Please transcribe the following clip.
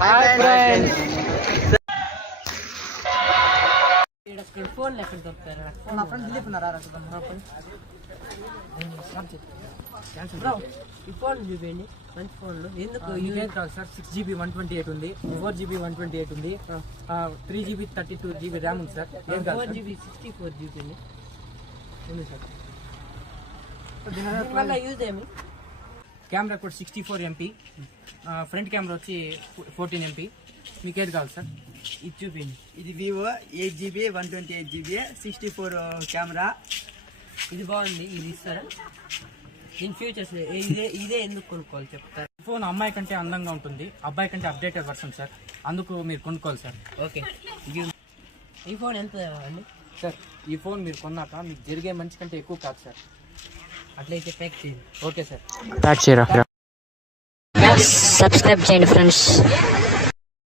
Hi friends. Phone ఎక్కడ దొరుకుతారు? నా ఫ్రెండ్ దిలీప్ ఉన్నారా? ఈ ఫోన్ చూపించండి, మంచి ఫోన్లు. ఎందుకు ఏం కాదు సార్, 6GB 128 ఉంది, 4GB 128 ఉంది, 3GB 32GB ర్యామ్ ఉంది సార్. ఏం కాదు 4GB 64GB ఉంది సార్. దీనివల్ల యూజ్ ఏమి? కెమెరా కూడా 64 MP, ఫ్రంట్ కెమెరా వచ్చి 14 MP. మీకు ఏది కావాలి సార్? ఇది చూపించండి. ఇది వివో 8GB 128GB 64 కెమెరా. ఇది బాగుంది, ఇది ఇస్తారా? దీని ఫ్యూచర్స్ ఇదే ఎందుకు కొనుక్కోవాలి చెప్తారా? ఫోన్ అమ్మాయి కంటే అందంగా ఉంటుంది, అబ్బాయి కంటే అప్డేటెడ్ వర్షన్ సార్. అందుకు మీరు కొనుక్కోవాలి సార్. ఓకే. ఈ ఫోన్ ఎంత అండి సార్? ఈ ఫోన్ మీరు కొన్నాక మీకు జరిగే మంచి కంటే ఎక్కువ కాదు సార్. అట్లయితే ప్యాక్ చేయండి. Okay sir. సబ్స్క్రైబ్ చేయండి ఫ్రెండ్స్.